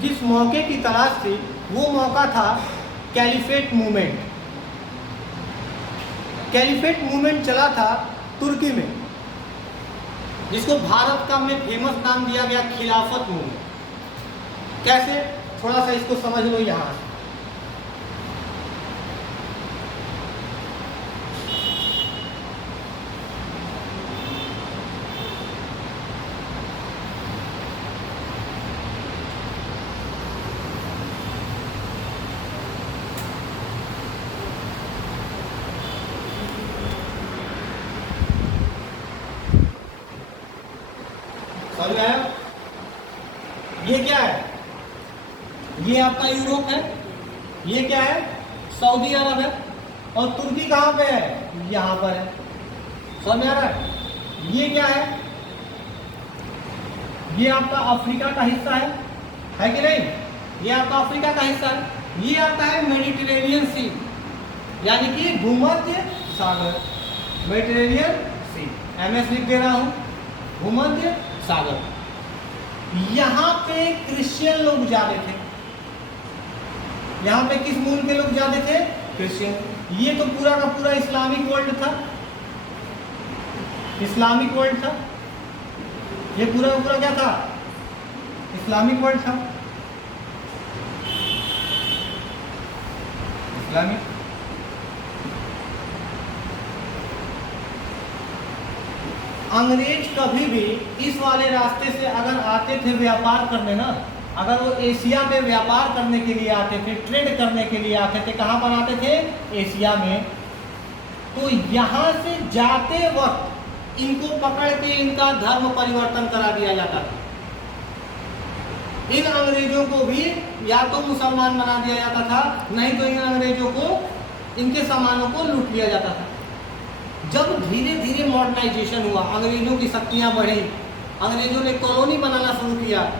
जिस मौके की तलाश थी वो मौका था कैलिफेट मूवमेंट। कैलिफेट मूवमेंट चला था तुर्की में, जिसको भारत का में फेमस नाम दिया गया खिलाफत मूवमेंट। कैसे, थोड़ा सा इसको समझ लो यहाँ। समझ आया? ये क्या है? ये आपका यूरोप है, ये क्या है? सऊदी अरब है, और तुर्की कहाँ पे है? यहाँ पर है। समझ आ रहा है? ये क्या है? ये आपका अफ्रीका का हिस्सा है कि नहीं? ये आपका अफ्रीका का हिस्सा है। ये आता है मेडिटेरेनियन सी, यानी कि भूमध्य सागर। मेडिटेरेनियन सी, MS लिख दे रहा हूँ, भूमध्य सागर। यहाँ पे क्रिश्चियन लोग ज्यादा थे। यहाँ पे किस मूल के लोग ज्यादा थे? क्रिश्चियन। ये तो पूरा का पूरा इस्लामिक वर्ल्ड था, इस्लामिक वर्ल्ड था। ये पूरा का पूरा क्या था? इस्लामिक वर्ल्ड था, इस्लामिक। अंग्रेज कभी भी इस वाले रास्ते से अगर आते थे व्यापार करने ना, अगर वो एशिया में व्यापार करने के लिए आते थे, ट्रेड करने के लिए आते थे, कहाँ पर आते थे? एशिया में। तो यहाँ से जाते वक्त इनको पकड़ के इनका धर्म परिवर्तन करा दिया जाता था। इन अंग्रेजों को भी या तो मुसलमान बना दिया जाता था, नहीं तो इन अंग्रेजों को, इनके सामानों को लूट लिया जाता था। जब धीरे धीरे मॉडर्नाइजेशन हुआ, अंग्रेजों की शक्तियां बढ़ी, अंग्रेजों ने कॉलोनी बनाना शुरू किया।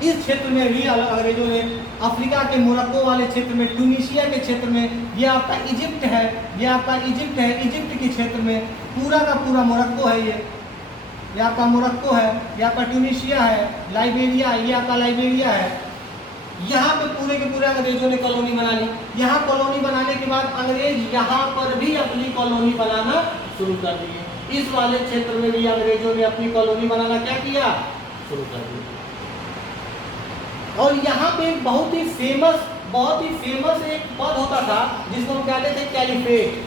इस क्षेत्र में भी अंग्रेजों ने अफ्रीका के मोरक्को वाले क्षेत्र में, ट्यूनीशिया के क्षेत्र में, ये आपका इजिप्ट है, ये आपका इजिप्ट है, इजिप्ट के क्षेत्र में पूरा का पूरा मोरक्को है, ये आपका मोरक्को है, ये आपका ट्यूनीशिया है, लाइबेरिया, ये आपका लाइबेरिया है। यहाँ पे पूरे के पूरे अंग्रेजों ने कॉलोनी बना ली। यहाँ कॉलोनी बनाने के बाद अंग्रेज यहाँ पर भी अपनी कॉलोनी बनाना शुरू कर दिए। इस वाले क्षेत्र में भी अंग्रेजों ने अपनी कॉलोनी बनाना क्या किया? शुरू कर दिया। और यहाँ पे एक बहुत ही फेमस एक पद होता था जिसको हम कहते थे कैलिफेट।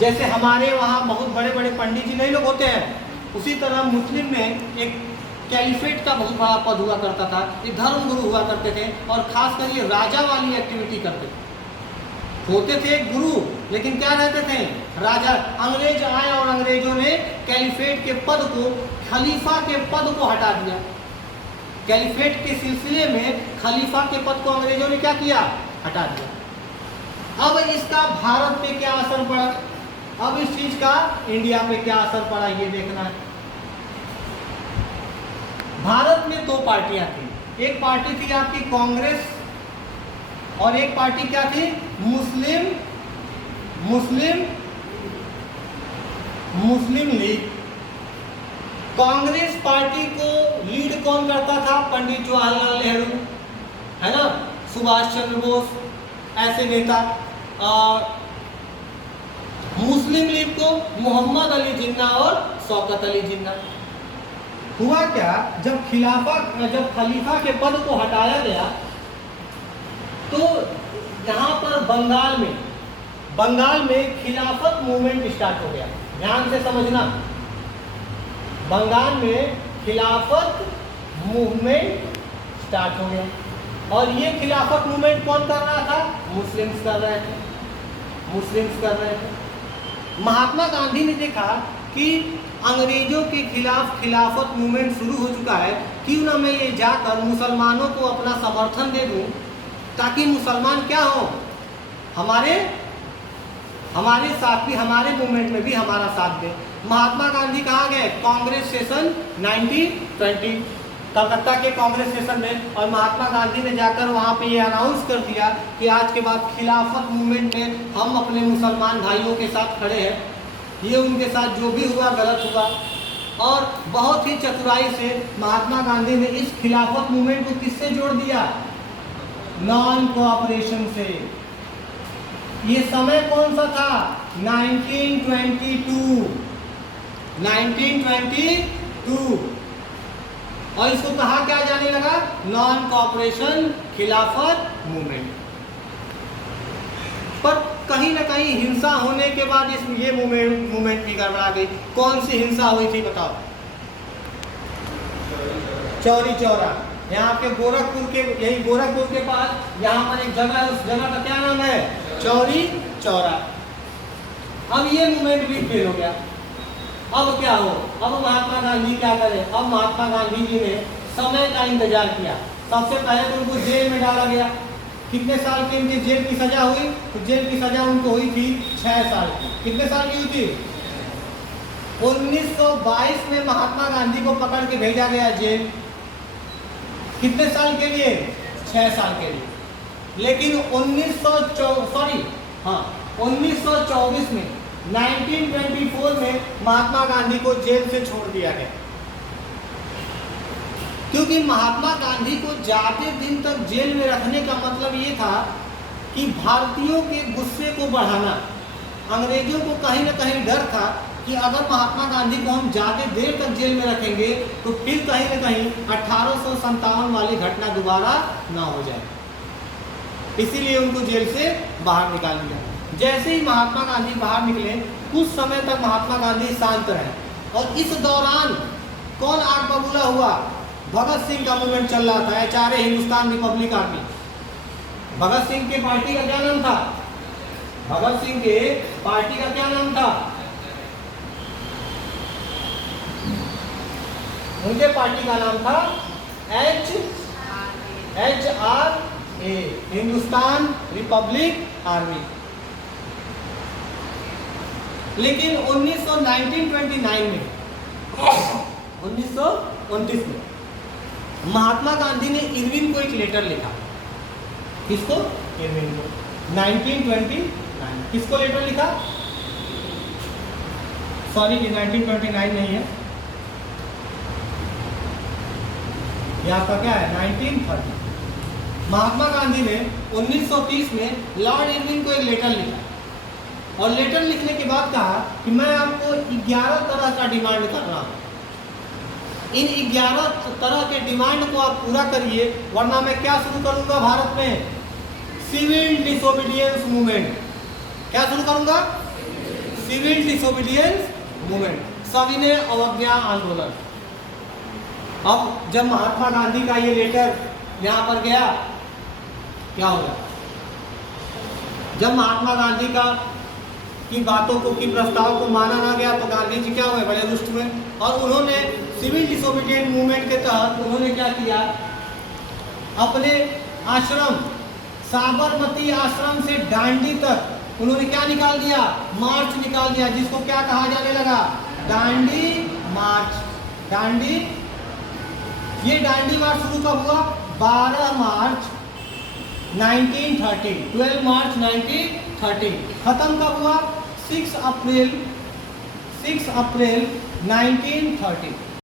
जैसे हमारे वहाँ बहुत बड़े बड़े पंडित जी नहीं लोग होते हैं, उसी तरह मुस्लिम में एक कैलिफेट का बहुत बड़ा पद हुआ करता था। ये धर्म गुरु हुआ करते थे और खासकर ये राजा वाली एक्टिविटी करते थे। होते थे गुरु, लेकिन क्या रहते थे? राजा। अंग्रेज आए और अंग्रेजों ने कैलिफेट के पद को, खलीफा के पद को हटा दिया। कैलिफेट के सिलसिले में खलीफा के पद को अंग्रेजों ने क्या किया? हटा दिया। अब इसका भारत पे क्या असर पड़ा? अब इस चीज का इंडिया पे क्या असर पड़ा, ये देखना है। भारत में दो पार्टियां थी। एक पार्टी थी आपकी कांग्रेस और एक पार्टी क्या थी? मुस्लिम लीग। कांग्रेस पार्टी को लीड कौन करता था? पंडित जवाहरलाल नेहरू, है ना, सुभाष चंद्र बोस, ऐसे नेता। मुस्लिम लीग को मोहम्मद अली जिन्ना और शौकत अली जिन्ना। हुआ क्या, जब खलीफा के पद को हटाया गया तो यहाँ पर बंगाल में खिलाफत मूवमेंट स्टार्ट हो गया। ध्यान से समझना, बंगाल में खिलाफत मूवमेंट स्टार्ट हो गया। और ये खिलाफत मूवमेंट कौन कर रहा था? मुस्लिम्स कर रहे थे। महात्मा गांधी ने देखा कि अंग्रेजों के खिलाफ खिलाफत मूवमेंट शुरू हो चुका है, क्यों ना मैं ये जाकर मुसलमानों को अपना समर्थन दे दूं, ताकि मुसलमान क्या हो, हमारे साथ भी, हमारे मूवमेंट में भी हमारा साथ दे। महात्मा गांधी कहाँ गए? कांग्रेस सेशन 1920, कलकत्ता के कांग्रेस सेशन में। और महात्मा गांधी ने जाकर वहाँ पे ये अनाउंस कर दिया कि आज के बाद खिलाफत मूवमेंट में हम अपने मुसलमान भाइयों के साथ खड़े हैं। ये उनके साथ जो भी हुआ गलत हुआ। और बहुत ही चतुराई से महात्मा गांधी ने इस खिलाफत मूवमेंट को किससे जोड़ दिया? नॉन कोऑपरेशन से। ये समय कौन सा था? 1922। और इसको कहा क्या जाने लगा? नॉन कोऑपरेशन खिलाफत मूवमेंट। पर कहीं ना कहीं हिंसा होने के बाद ये मूवमेंट भी गड़बड़ा गई। कौन सी हिंसा हुई थी बताओ? चौरी चौरा। यहाँ के गोरखपुर के, यही गोरखपुर के पास यहाँ पर एक जगह है, उस जगह का क्या नाम है? चौरी चौरा। अब ये मूवमेंट भी फेल हो गया। अब क्या हो? अब महात्मा गांधी क्या करें? अब महात्मा गांधी जी ने समय का इंतजार किया। सबसे पहले तो उनको जेल में डाला गया। कितने साल की इनकी जेल की सजा हुई? तो जेल की सजा उनको हुई थी 6 साल की। कितने साल की हुई थी? 1922 में महात्मा गांधी को पकड़ के भेजा गया जेल। कितने साल के लिए? 6 साल के लिए। लेकिन 1924 में 1924 में महात्मा गांधी को जेल से छोड़ दिया गया, क्योंकि महात्मा गांधी को ज़्यादा दिन तक जेल में रखने का मतलब ये था कि भारतीयों के गुस्से को बढ़ाना। अंग्रेजों को कहीं ना कहीं डर था कि अगर महात्मा गांधी को हम ज़्यादा देर तक जेल में रखेंगे तो फिर कहीं ना कहीं 1857 वाली घटना दोबारा ना हो जाए, इसीलिए उनको जेल से बाहर निकाल दिया। जैसे ही महात्मा गांधी बाहर निकले, कुछ समय तक महात्मा गांधी शांत रहे, और इस दौरान कौन आग बबूला हुआ? भगत सिंह का मूवमेंट चल रहा था, HRA Hindustan Republic army. Bhagat Singh के पार्टी का क्या नाम था? भगत सिंह के पार्टी का क्या नाम था? उनके पार्टी का नाम था HRA हिंदुस्तान रिपब्लिक आर्मी। लेकिन 1929 में महात्मा गांधी ने इरविन को एक लेटर लिखा। किसको? इरविन को। 1929 किसको लेटर लिखा? सॉरी, 1929 नहीं है, यहाँ पर क्या है? 1930। महात्मा गांधी ने 1930 में लॉर्ड इरविन को एक लेटर लिखा, और लेटर लिखने के बाद कहा कि मैं आपको 11 तरह का डिमांड कर रहा हूँ। इन 11 तरह के डिमांड को आप पूरा करिए, वरना मैं क्या शुरू करूंगा भारत में? Civil disobedience movement. क्या शुरू करूंगा? सिविल डिसोबीडियंस मूवमेंट, सविनय अवज्ञा आंदोलन। अब जब महात्मा गांधी का ये लेटर यहाँ पर गया, क्या होगा? जब महात्मा गांधी की बातों को, की प्रस्ताव को माना ना गया, तो गांधी जी क्या हुए? बड़े रुष्ट हुए, और उन्होंने सिविल डिसोबीडियंट मूवमेंट के तहत उन्होंने क्या किया? अपने आश्रम, साबरमती आश्रम से दांडी तक उन्होंने क्या निकाल दिया? मार्च निकाल दिया, जिसको क्या कहा जाने लगा? दांडी मार्च। दांडी, ये दांडी मार्च शुरू कब हुआ? 12 मार्च 1930, 12 मार्च 1930। खत्म कब हुआ? 6 अप्रैल 1930।